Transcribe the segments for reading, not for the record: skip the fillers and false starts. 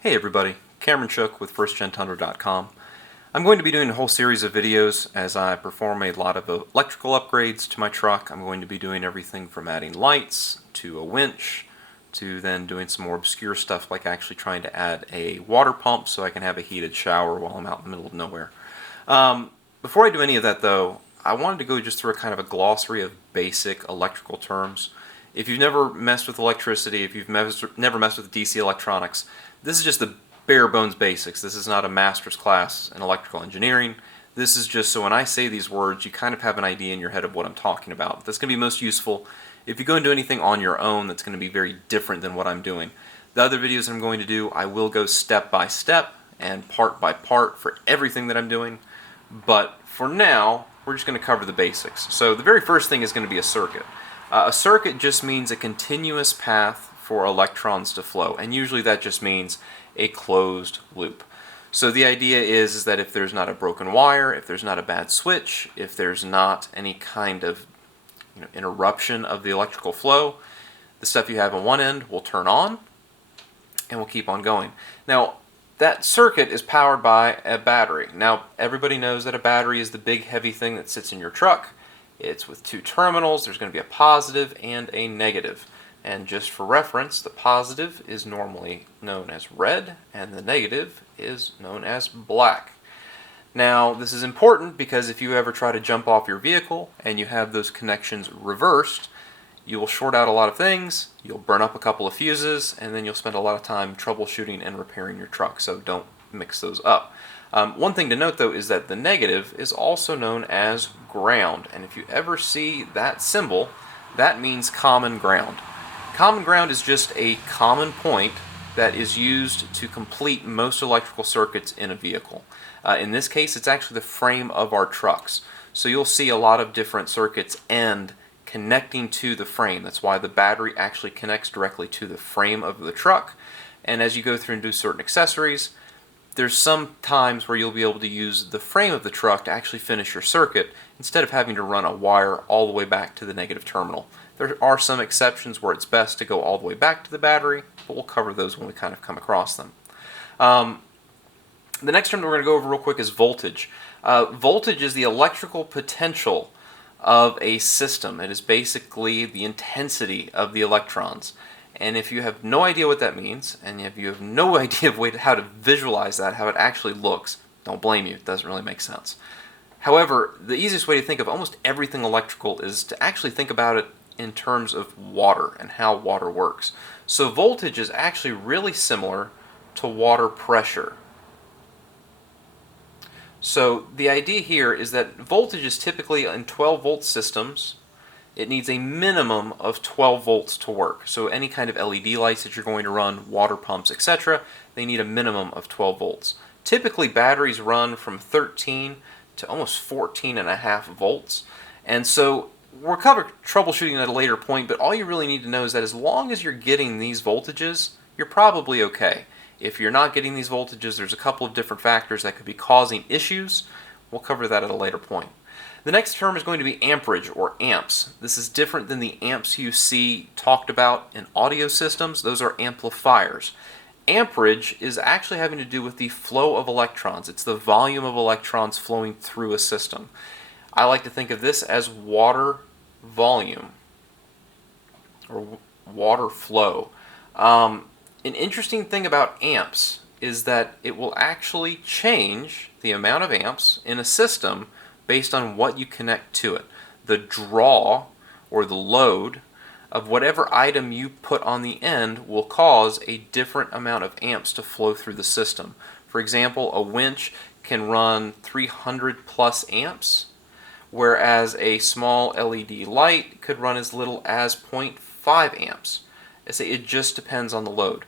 Hey everybody, Cameron Shook with FirstGenTundra.com. I'm going to be doing a whole series of videos as I perform a lot of electrical upgrades to my truck. I'm going to be doing everything from adding lights to a winch to then doing some more obscure stuff like actually trying to add a water pump so I can have a heated shower while I'm out in the middle of nowhere. Before I do any of that though, I wanted to go just through a kind of a glossary of basic electrical terms. If you've never messed with electricity, if you've never messed with DC electronics, this is just the bare bones basics. This is not a master's class in electrical engineering. This is just so when I say these words, you kind of have an idea in your head of what I'm talking about. That's going to be most useful if you go and do anything on your own that's going to be very different than what I'm doing. The other videos I'm going to do, I will go step by step and part by part for everything that I'm doing. But for now, we're just going to cover the basics. So the very first thing is going to be a circuit. A circuit just means a continuous path for electrons to flow, and usually that just means a closed loop. So the idea is that if there's not a broken wire, if there's not a bad switch, if there's not any kind of interruption of the electrical flow, the stuff you have on one end will turn on and will keep on going. Now, that circuit is powered by a battery. Now, everybody knows that a battery is the big heavy thing that sits in your truck. It's with two terminals. There's going to be a positive and a negative. And just for reference, the positive is normally known as red and the negative is known as black. Now, this is important because if you ever try to jump off your vehicle and you have those connections reversed, you will short out a lot of things, you'll burn up a couple of fuses, and then you'll spend a lot of time troubleshooting and repairing your truck, so don't mix those up. One thing to note though is that the negative is also known as ground, and if you ever see that symbol, that means common ground. Common ground is just a common point that is used to complete most electrical circuits in a vehicle. In this case, it's actually the frame of our trucks. So you'll see a lot of different circuits end connecting to the frame. That's why the battery actually connects directly to the frame of the truck. And as you go through and do certain accessories, there's some times where you'll be able to use the frame of the truck to actually finish your circuit instead of having to run a wire all the way back to the negative terminal. There are some exceptions where it's best to go all the way back to the battery, but we'll cover those when we kind of come across them. The next term that we're going to go over real quick is voltage. Voltage is the electrical potential of a system. It is basically the intensity of the electrons. And if you have no idea what that means, and if you have no idea of how to visualize that, how it actually looks, don't blame you. It doesn't really make sense. However, the easiest way to think of almost everything electrical is to actually think about it in terms of water and how water works. So voltage is actually really similar to water pressure. So the idea here is that voltage is typically in 12 volt systems. It needs a minimum of 12 volts to work. So any kind of LED lights that you're going to run, water pumps, etc., they need a minimum of 12 volts. Typically batteries run from 13 to almost 14.5 volts. And so we'll cover troubleshooting at a later point, but all you really need to know is that as long as you're getting these voltages, you're probably okay. If you're not getting these voltages, there's a couple of different factors that could be causing issues. We'll cover that at a later point. The next term is going to be amperage, or amps. This is different than the amps you see talked about in audio systems. Those are amplifiers. Amperage is actually having to do with the flow of electrons. It's the volume of electrons flowing through a system. I like to think of this as water volume, or water flow. An interesting thing about amps is that it will actually change the amount of amps in a system based on what you connect to it. The draw, or the load, of whatever item you put on the end will cause a different amount of amps to flow through the system. For example, a winch can run 300 plus amps, whereas a small LED light could run as little as 0.5 amps. I say it just depends on the load.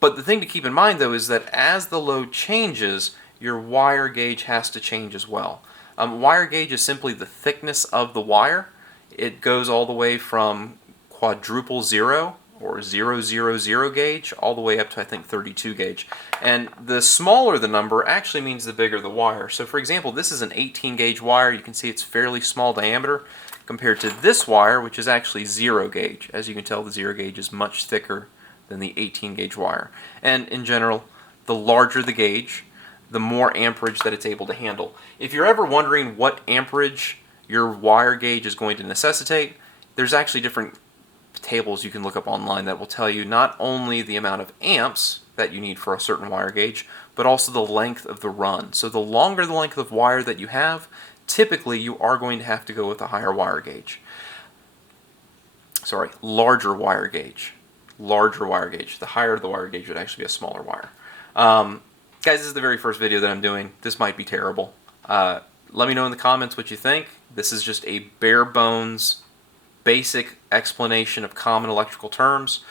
But the thing to keep in mind though is that as the load changes, your wire gauge has to change as well. Wire gauge is simply the thickness of the wire. It goes all the way from quadruple zero, or 000 gauge, all the way up to I think 32 gauge. And the smaller the number actually means the bigger the wire. So for example, this is an 18 gauge wire. You can see it's fairly small diameter compared to this wire, which is actually 0 gauge. As you can tell, the 0 gauge is much thicker than the 18 gauge wire. And in general, the larger the gauge, the more amperage that it's able to handle. If you're ever wondering what amperage your wire gauge is going to necessitate, there's actually different tables you can look up online that will tell you not only the amount of amps that you need for a certain wire gauge, but also the length of the run. So the longer the length of wire that you have, typically you are going to have to go with a higher wire gauge. Sorry, larger wire gauge. Larger wire gauge. The higher the wire gauge would actually be a smaller wire. Guys, this is the very first video that I'm doing. This might be terrible. Let me know in the comments what you think. This is just a bare bones, basic explanation of common electrical terms.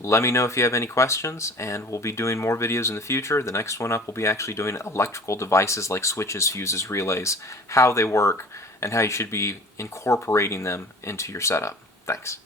Let me know if you have any questions, and we'll be doing more videos in the future. The next one up will be actually doing electrical devices like switches, fuses, relays, how they work, and how you should be incorporating them into your setup. Thanks.